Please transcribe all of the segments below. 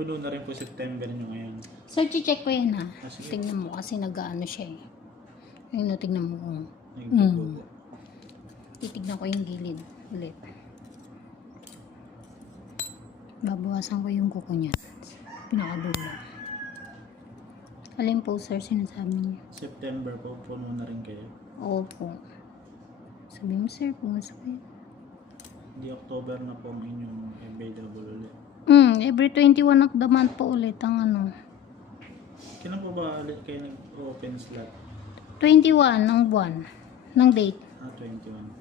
Puno na rin po September nyo ngayon. So, check ko yan ha. Ah, sige. Tingnan mo kasi nag-ano siya eh. Ayun, no, tingnan mo. kung Nagdudugo. Titignan ko yung gilid ulit. Babawasan ko yung kuko niya. Pinakadulo. Alin po sir sinasabi niya? September po, puno na rin kayo. Opo. Sabi mo sir, pumasok kayo. Hindi October na po ang inyong available ulit. Hmm, every 21 of the month po ulit ang ano. Kailan po ba ulit kayo nag-open slot? 21 ng buwan. Ng date. Ah, 21.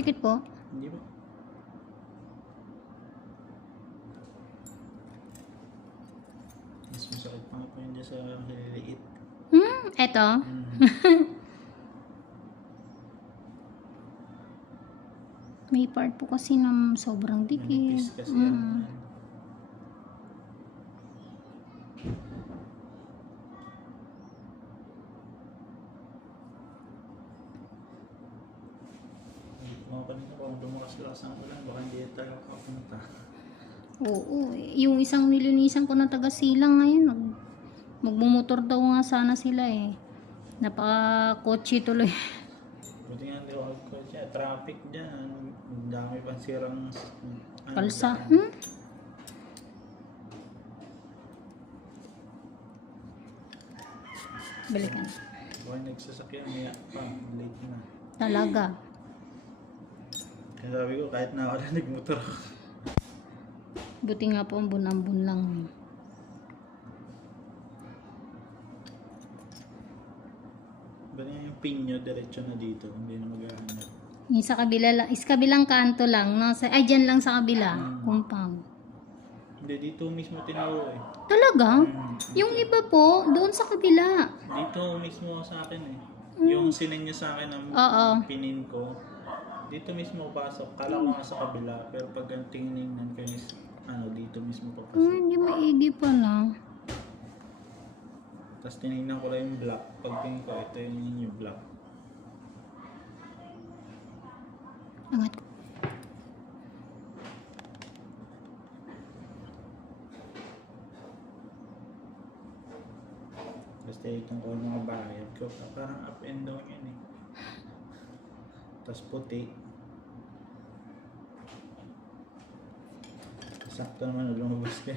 Tikit po. Hindi ba? Mas masakit pa nga po dyan sa hililiit. Hmm, eto. Mm. May part po kasi ng sobrang dikit. Manipis kasi Mm. yan. Mga kanina kung lumakas-lakas ang ulan, baka hindi tayo kapunta. Oo, eh. yung isang nilinisan ko na taga silang ngayon, nag, magmumotor daw nga sana sila eh. Napaka-kotse tuloy. Buti nga hindi ako ko siya, traffic dyan. Ang dami pang sirang ano, Kalsa. Hmm? Balikan. Baka nagsasakyan, niya pa, late na. Talaga. Kaya sabi ko, kahit na ako na nagmotor ako. Buti nga po ang bunambun lang. Ba yung pin nyo, diretso na dito, hindi na maghahanap. Yung sa kabila lang, is kabilang kanto lang. No? Sa, ay, dyan lang sa kabila. Compound. Hindi, dito mismo tinuro eh. Talaga? Hmm. Yung iba po, doon sa kabila. Dito mismo sa akin eh. Yung sinin niya sa akin ang Oo. pinin ko, dito mismo pasok. Kala ko nga sa kabila, pero pag ang tingnan ko is, ano, dito mismo papasok. hindi maigi pala. Tapos tinignan ko lang yung black. Pag tingin ko, ito yung, yung black. Angat ko. Basta itong ko mga bayad ko. Parang up and down yun eh. Tapos puti. Sakto naman na lumabas ka.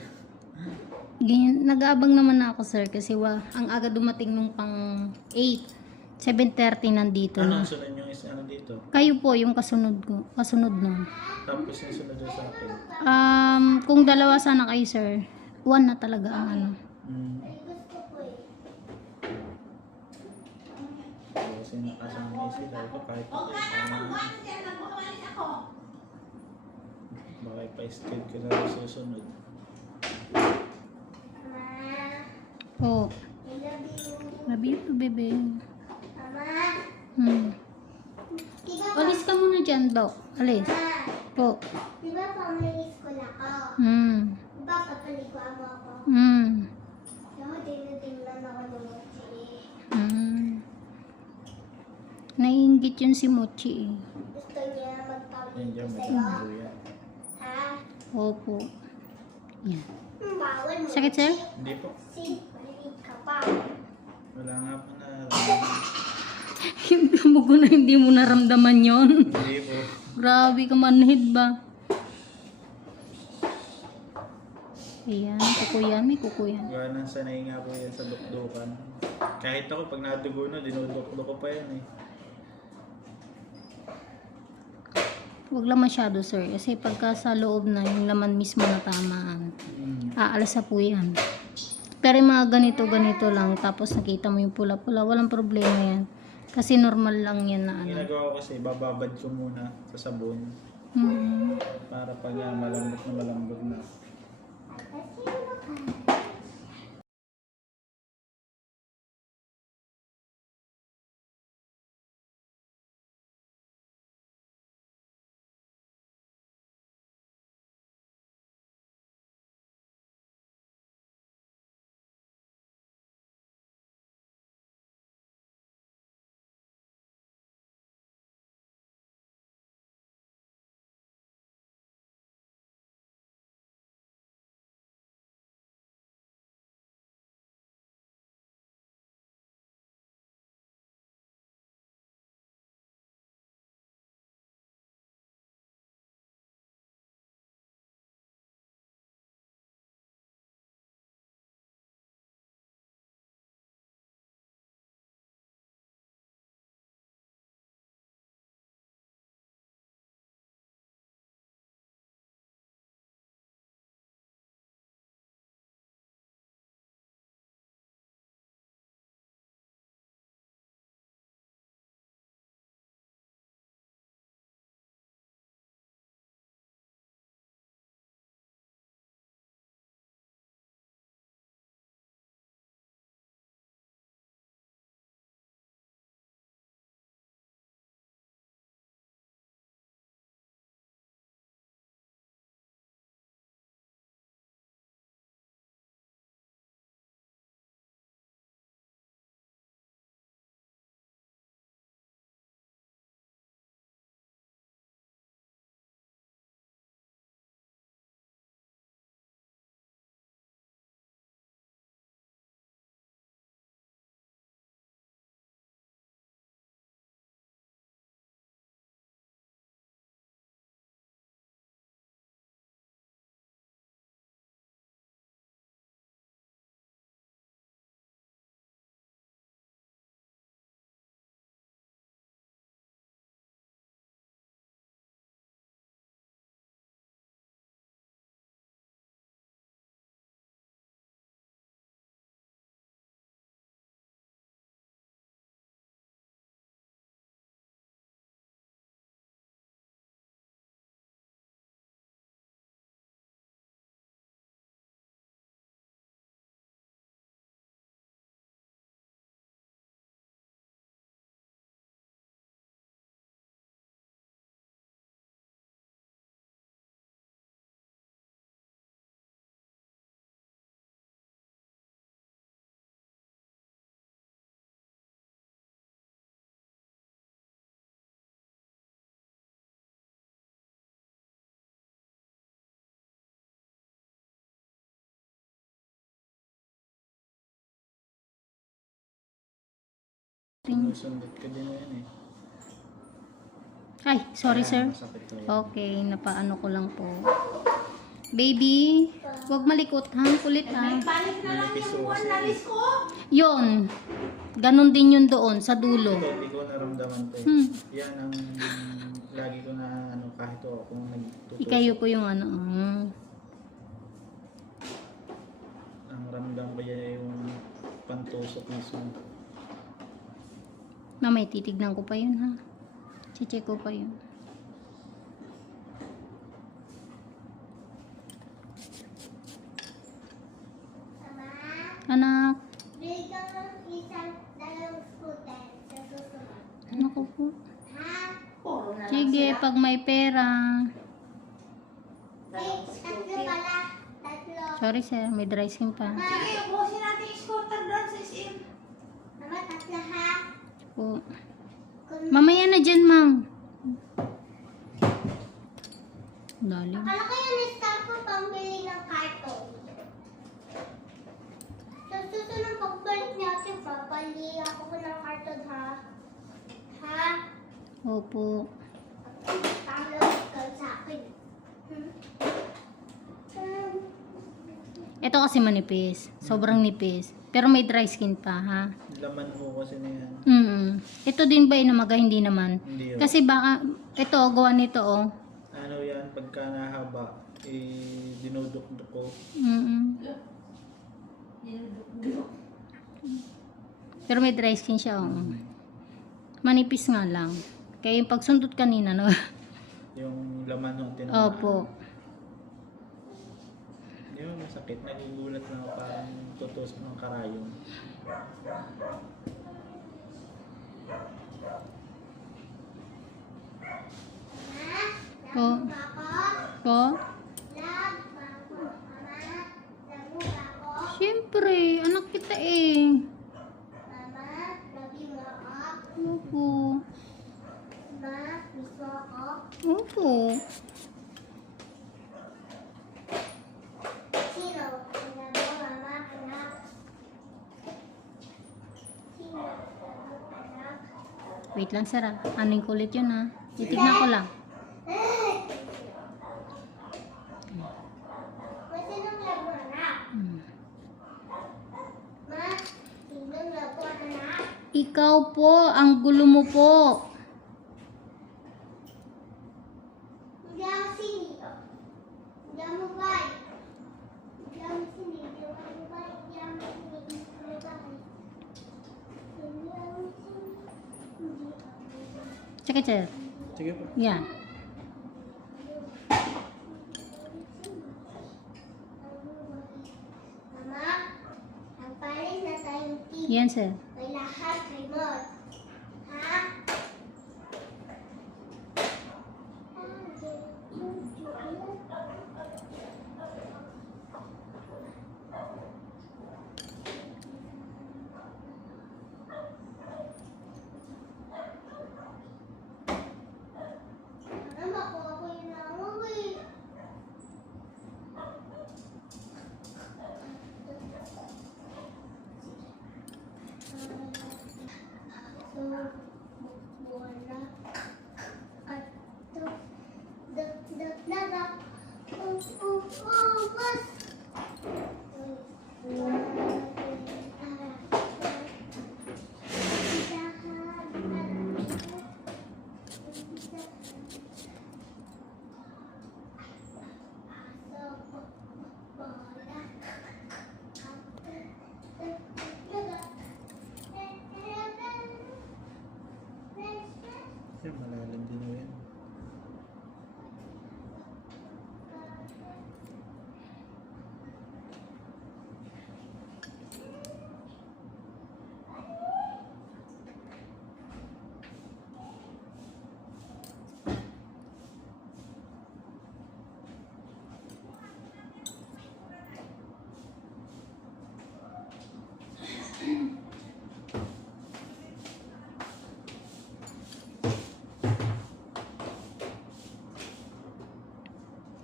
Ganyan, nag-aabang naman ako sir kasi wa, ang aga dumating nung pang 8. 7.30 nandito Ano na. ang sunod yung isa ano dito? Kayo po yung kasunod ko. Kasunod nun. Tapos yung sunod doon sa akin. Um, kung dalawa sana kayo sir, one na talaga ang ano. Mm. Kasi nakasama sila ko kahit ako sama Baka ipa-skid ko na sa susunod. Po. You too, bebe. Hmm. Alis ka muna dyan, Dok. Alis. Po. Di ba pamili school ako? Hmm. Di ba papaliguan mo ako? Hmm. Ako, tinitingnan ako ng mochi. Hmm. Naiingit yun si Mochi eh. Gusto niya may sa'yo. Opo. Yan. Sakit, sir? Hindi po. Wala nga po na. Yung mo na hindi mo naramdaman yon. Hindi po. Grabe ka manhid ba? Ayan, kuko yan. May kuko yan. Gawa nang sanay nga po yan sa dukdukan. Kahit ako, pag nadugo na, dinudukduk ko pa yan eh. Huwag lang masyado, sir. Kasi pagka sa loob na, yung laman mismo na tamaan. Mm. Aalsa po yan. Pero yung mga ganito-ganito lang, tapos nakita mo yung pula-pula, walang problema yan. Kasi normal lang yan na ano. ginagawa ko kasi, bababad ko muna sa sabon Hmm. para pag ah, malambot na malambot na. Ano ka? Ko din yan eh. Ay, sorry sir. Okay, napaano ko lang po. Baby, huwag malikot ha. Kulit ha. Manipis ko kasi. Yon. Ganon din yun doon sa dulo. Ito, hindi ko naramdaman eh. Hmm. Yan ang lagi ko na ano kahit ako kung nagtutusok. Ikayo ko yung ano. ah. Ang ramdam ko yan yung pantusok mismo. Mamay, titignan ko pa yun ha. Check ko pa yun. Anak, ano ko po? Ha? Sige, pag may pera. Sorry sir, may dry skin pa. Sige, ubusin natin yung scooter doon sa SM. Mama, tatlo ha? Po. Mamaya na dyan, ma'am. Dali. Akala ko yung star ko pambili ng karton. Sa susunod pagbalik natin, papali ako ko ng karton ha? Ha? Opo. Tama ka sa akin. Hmm? Hmm. Ito kasi manipis. Sobrang nipis. Pero may dry skin pa, ha? Laman mo kasi na yan. Mm Ito din ba inamaga? Hindi naman. Hindi yun. Kasi baka, ito, gawa nito, oh. ano yan, pagka nahaba, eh, dinudukduk ko. Mm Pero may dry skin siya, oh. Manipis nga lang. Kaya yung pagsundot kanina, no? Yung laman ng tinamaan. Opo. Mo masakit. Nagugulat lang ako parang tutusok ng karayong. Po. Po? Lag ba ako? Mama, lago ba ako? Siyempre, anak kita eh. Mama, love you mo ako? Opo. Ma, miss mo ako? Opo. Sino? Sino mo, mama, anak? Sino? Anak? Wait lang, sir, ah. Ano yung kulit yun, ha? Titignan ko lang. May sinong labo, anak? Mm. Ma, sinong labo, anak? Ikaw po, ang gulo mo po. Hindi ako sini. Hindi ako bay. Hindi ako sini. Hindi ako bay. Hindi ako sini. Hindi ako bay. Hindi ako sini. Hindi ako bay. Check it, sir. Sige po. Yan.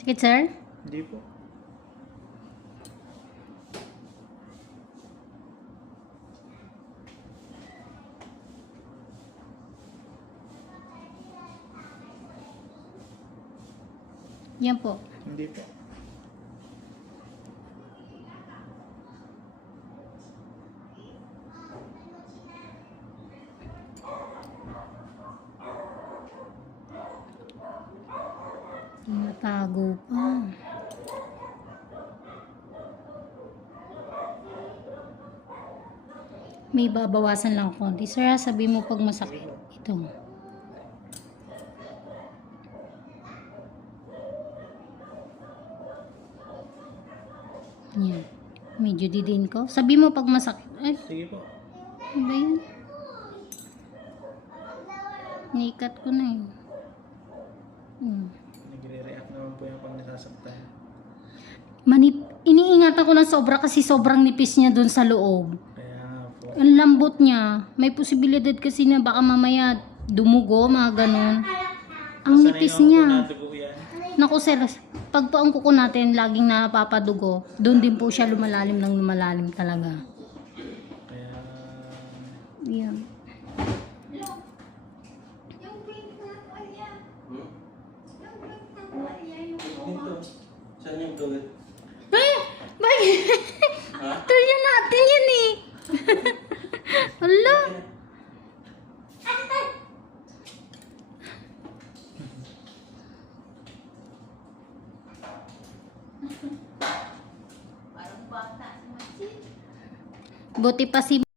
Sakit, sir? Hindi po. Yan po. Hindi po. Tinatago pa. May babawasan lang konti. Sir, ah, sabi mo pag masakit. Ito. Yan. Medyo didin ko. Sabi mo pag masakit. Ay, Sige po. ano ba yan? Nikat ko na eh. Hmm. Po yung pag nasasaktan. Manip, iniingatan ko ng sobra kasi sobrang nipis niya doon sa loob. Kaya po. Ang lambot niya. May posibilidad kasi na baka mamaya dumugo, mga ganun. Ang nipis niya. nadugo yan. Naku sir, pag po ang kuko natin laging napapadugo, doon din po siya lumalalim ng lumalalim talaga. Kaya... Yan. Dito. Saan yung gawin? Eh! Bakit? Ha? Tuloy natin yan eh. Hala. Buti pa si